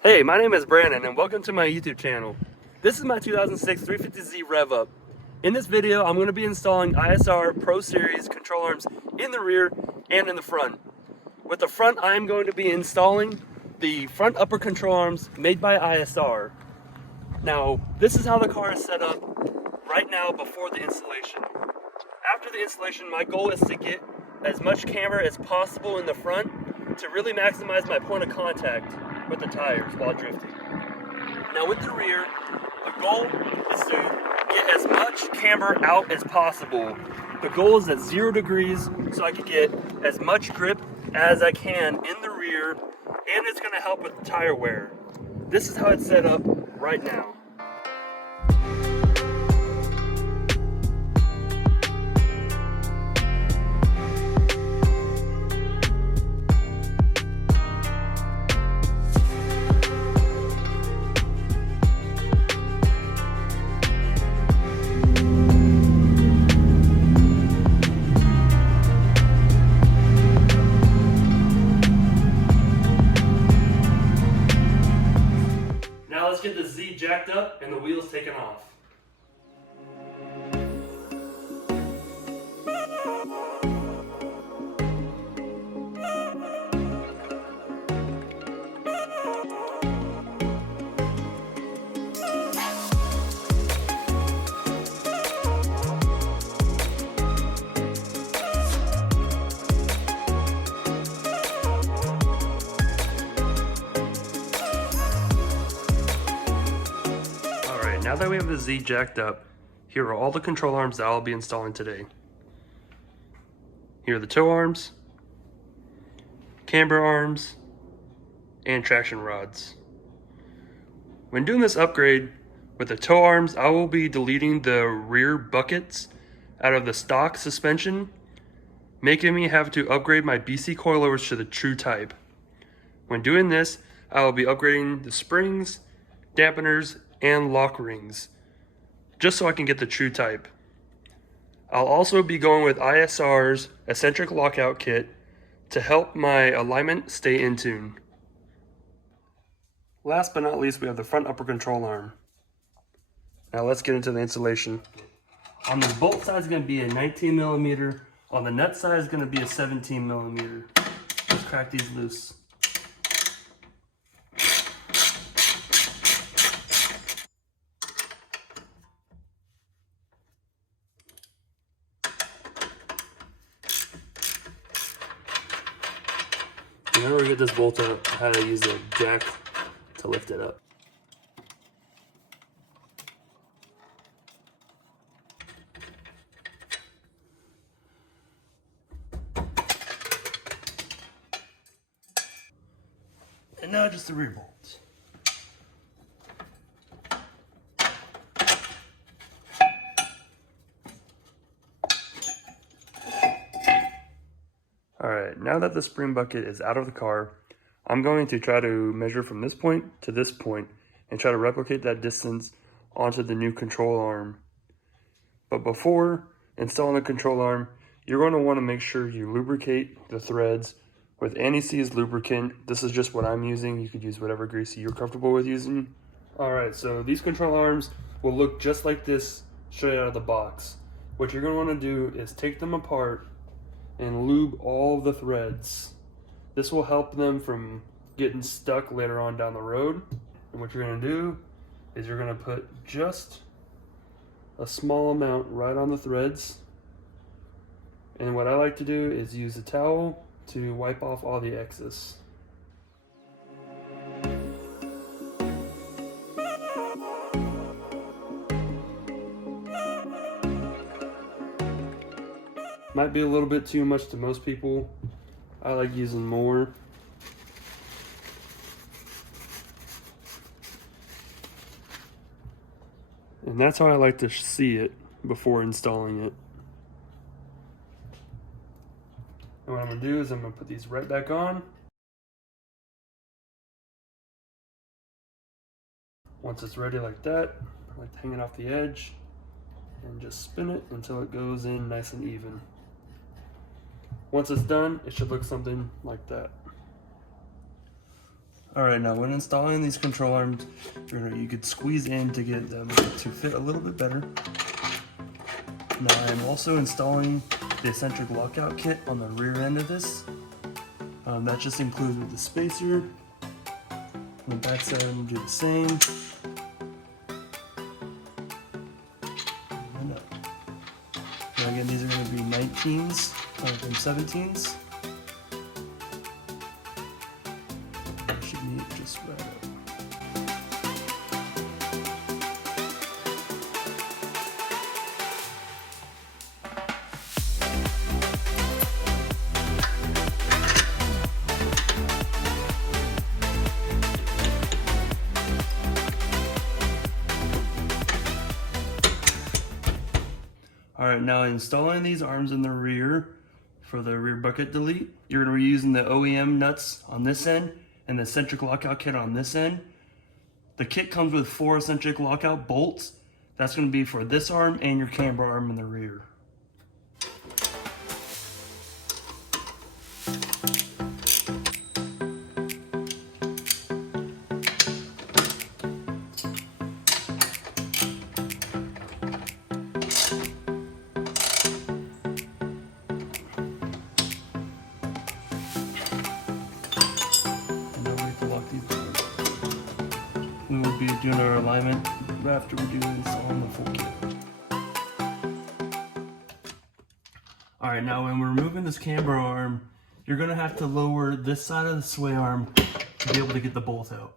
Hey, my name is Brandon and welcome to my YouTube channel. This is my 2006 350Z Rev Up. In this video, I'm going to be installing ISR Pro Series control arms in the rear and in the front. With the front, I'm going to be installing the front upper control arms made by ISR. Now, this is how the car is set up right now before the installation. After the installation, my goal is to get as much camber as possible in the front to really maximize my point of contact with the tires while drifting. Now with the rear, the goal is to get as much camber out as possible. The goal is at 0 degrees so I can get as much grip as I can in the rear, and it's going to help with tire wear. This is how it's set up right now. Now let's get the Z jacked up and the wheels taken off. Now that we have the Z jacked up, here are all the control arms that I'll be installing today. Here are the tow arms, camber arms, and traction rods. When doing this upgrade with the tow arms, I will be deleting the rear buckets out of the stock suspension, making me have to upgrade my BC coilovers to the true type. When doing this, I will be upgrading the springs, dampeners, and lock rings, just so I can get the true type. I'll also be going with ISR's Eccentric Lockout kit to help my alignment stay in tune. Last but not least, we have the front upper control arm. Now let's get into the installation. On the bolt side is going to be a 19mm, on the nut side is going to be a 17mm. Let's crack these loose. In order to get this bolt out, I had to use a jack to lift it up. And now just the rear bolts. Alright, now that the spring bucket is out of the car, I'm going to try to measure from this point to this point and try to replicate that distance onto the new control arm. But before installing the control arm, you're going to want to make sure you lubricate the threads with anti-seize lubricant. This is just what I'm using. You could use whatever greasy you're comfortable with using. Alright, so these control arms will look just like this straight out of the box. What you're going to want to do is take them apart and lube all of the threads. This will help them from getting stuck later on down the road. And what you're going to do is you're going to put just a small amount right on the threads. And what I like to do is use a towel to wipe off all the excess. Might be a little bit too much to most people. I like using more. And that's how I like to see it before installing it. And what I'm going to do is I'm going to put these right back on. Once it's ready like that, I like to hang it off the edge and just spin it until it goes in nice and even. Once it's done, it should look something like that. Alright, now when installing these control arms, you could squeeze in to get them to fit a little bit better. Now I'm also installing the Eccentric Lockout kit on the rear end of this. That just includes with the spacer. On the back side I'm going to do the same. And up. Now again, these are going to be 19s from 17s. Should need just right up. Alright, now installing these arms in the rear for the rear bucket delete, you're going to be using the OEM nuts on this end and the Eccentric Lockout kit on this end. The kit comes with 4 Eccentric Lockout bolts. That's going to be for this arm and your camber arm in the rear. We will be doing our alignment after we do installing the full kit. Alright, now when we're removing this camber arm, you're going to have to lower this side of the sway arm to be able to get the bolt out.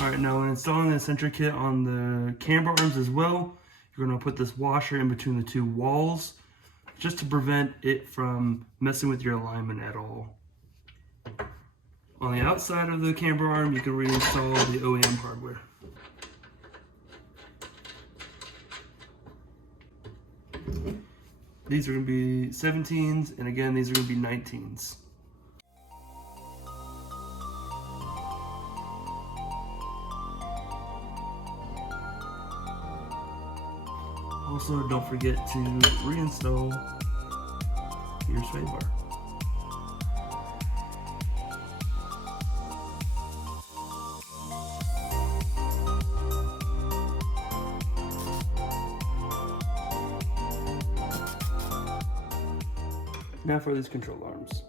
Alright, now when installing the Eccentric kit on the camber arms as well, you're going to put this washer in between the 2 walls just to prevent it from messing with your alignment at all. On the outside of the camber arm, you can reinstall the OEM hardware. These are going to be 17s, and again, these are going to be 19s. Also, don't forget to reinstall your sway bar. Now for these control arms.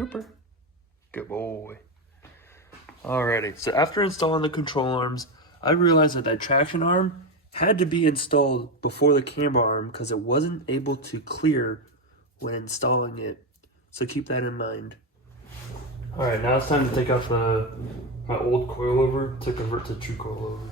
Cooper. Good boy. Alrighty, so after installing the control arms, I realized that that traction arm had to be installed before the camber arm because it wasn't able to clear when installing it. So keep that in mind. Alright, now it's time to take out my old coilover to convert to true coilover.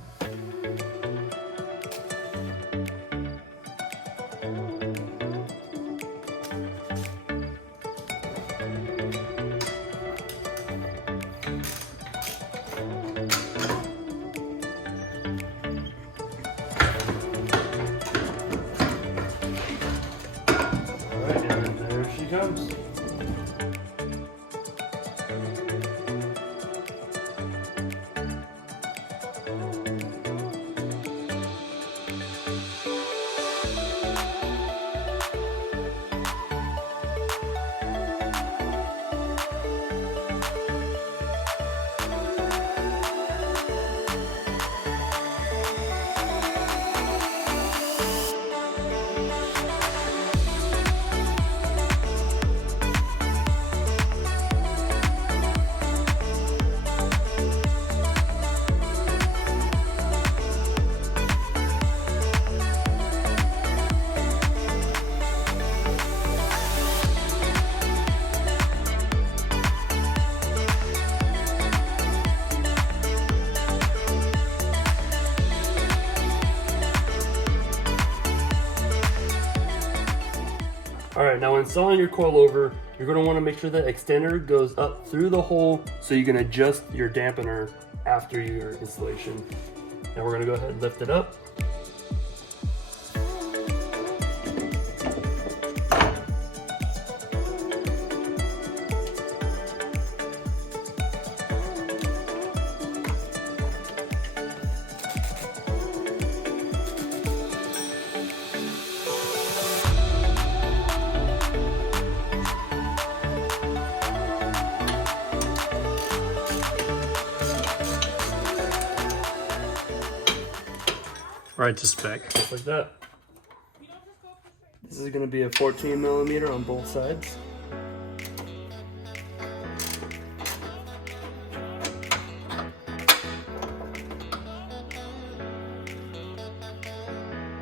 Alright, and there she comes. Alright, now installing your coilover, you're going to want to make sure that extender goes up through the hole so you can adjust your dampener after your installation. Now we're going to go ahead and lift it up. Right to spec, just like that. This is going to be a 14 millimeter on both sides.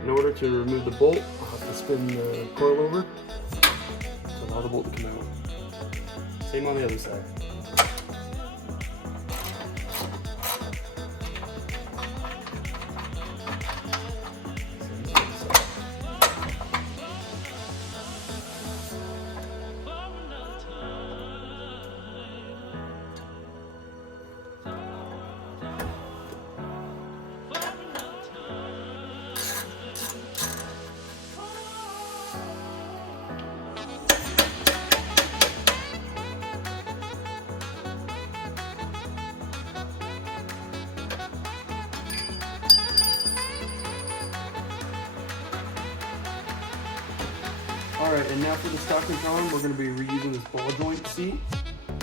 In order to remove the bolt, I'll have to spin the coil over to allow the bolt to come out. Same on the other side. Alright, and now for the stock control arm, we're going to be reusing this ball joint seat.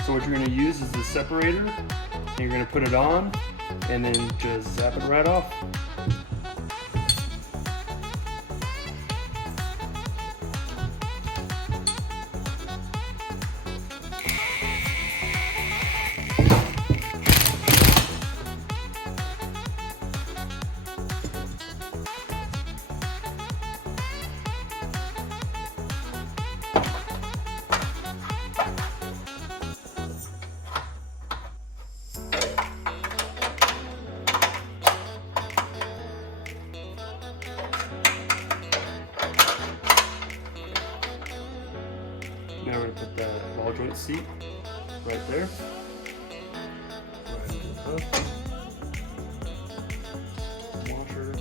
So what you're going to use is the separator, and you're going to put it on, and then just zap it right off. Now we're going to put that ball joint seat right there. Right into the hub. Washer.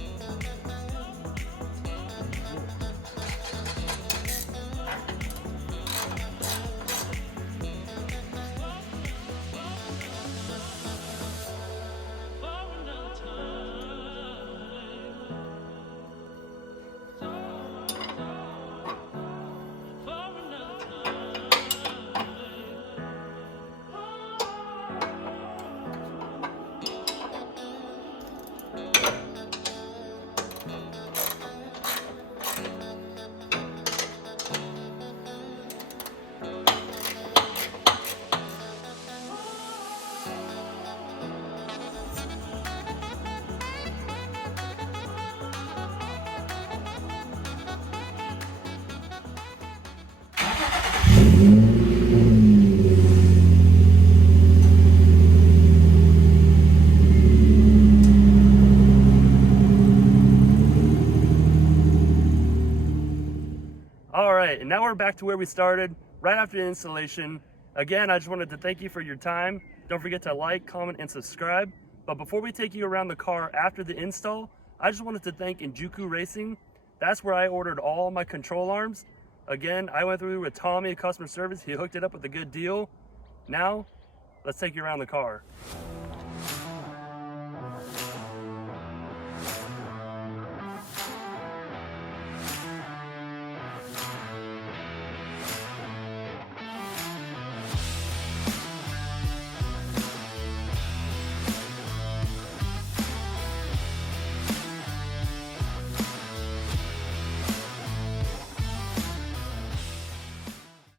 right, and now we're back to where we started, right after the installation. Again, I just wanted to thank you for your time. Don't forget to like, comment, and subscribe. But before we take you around the car after the install, I just wanted to thank Injuku Racing. That's where I ordered all my control arms. Again, I went through with Tommy, customer service. He hooked it up with a good deal. Now, let's take you around the car.